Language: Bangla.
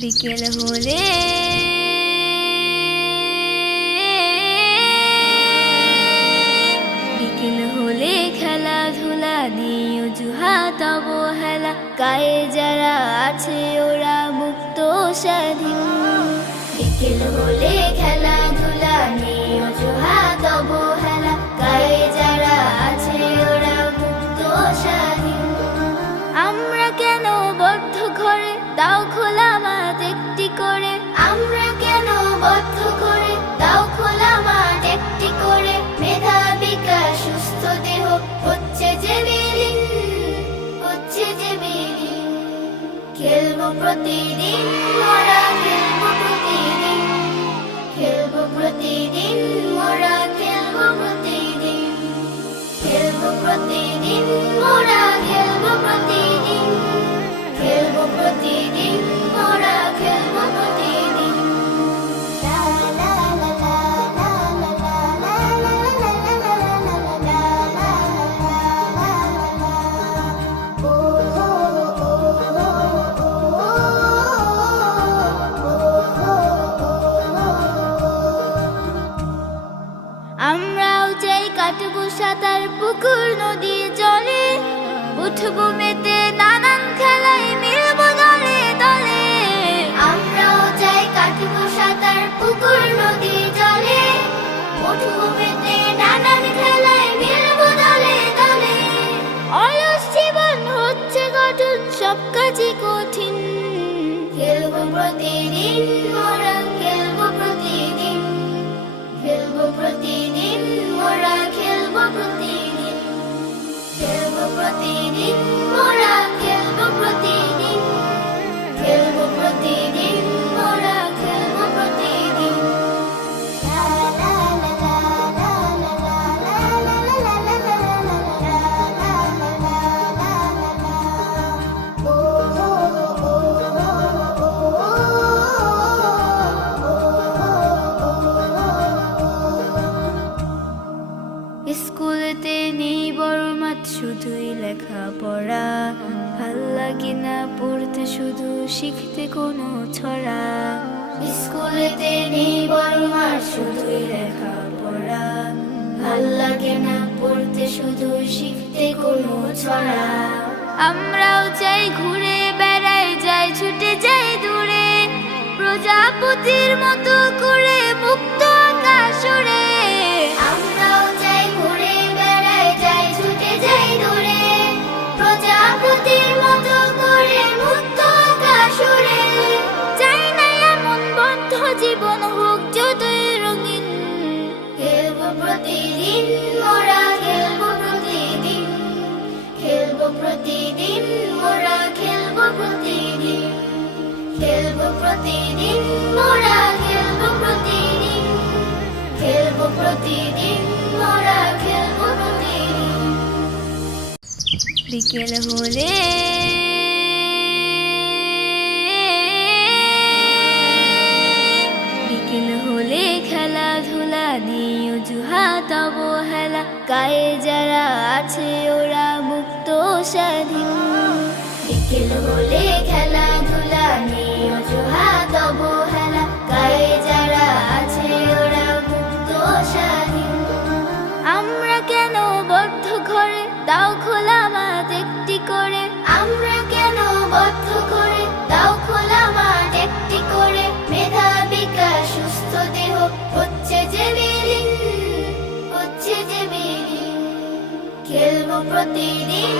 বিকেল হলে। বিকেল হলে খেলাধুলা দিয়ে অজুহাত অবহেলা। গায়ে যারা আছে ওরা মুক্ত স্বাধীন। বিকেল হলে খেলাধুলা নিয়ে অজুহাত অবহেলা। প্রতিদিন আমরাও চাই কাটবো সাঁতার পুকুর নদী জলে, উঠবো মেতে নানান খেলায়, মিলবো দলে দলে। আমরাও চাই কাটবো সাঁতার পুকুর নদী জলে, উঠবো মেতে নানান খেলায়, মিলবো দলে দলে। অলস জীবন হচ্ছে গঠন, সব কাজই কঠিন। খেলব প্রতিদিন মোরা প্রতিদিন মোরা খেলব প্রতিদিন খেলব প্রতিদিন। নেই বড় মাত শুধুই লেখাপড়া। ভালো লাগে না পড়তে, শুধু শিখতে কোনো ছড়া। স্কুলেতে নেই বড় মাত শুধুই লেখাপড়া। ভালো লাগে না পড়তে, শুধু শিখতে কোনো ছড়া। আমরাও চাই ঘুরে বেড়াই, যাই ছুটে যাই দূরে। প্রজাপতির খেলব প্রতিদিন, মোরা খেলব প্রতিদিন। খেলব প্রতিদিন, মোরা খেলব প্রতিদিন। বিকেল হলে বিকেল হলে খেলাধুলা দিয়ে অজুহাত অবহেলা। গায়ে যারা আছে ওরা মুক্ত স্বাধীন। বিকেল হলে খেলাধুলা নিয়ে দাও খোলা মাঠ একটি করে। আমরা কেন বদ্ধ করে? দাও খোলা মাঠ একটি করে। মেধা বিকাশ, সুস্থ দেহ, হচ্ছে যে বিলীন হচ্ছে যে বিলীন খেলব প্রতিদিন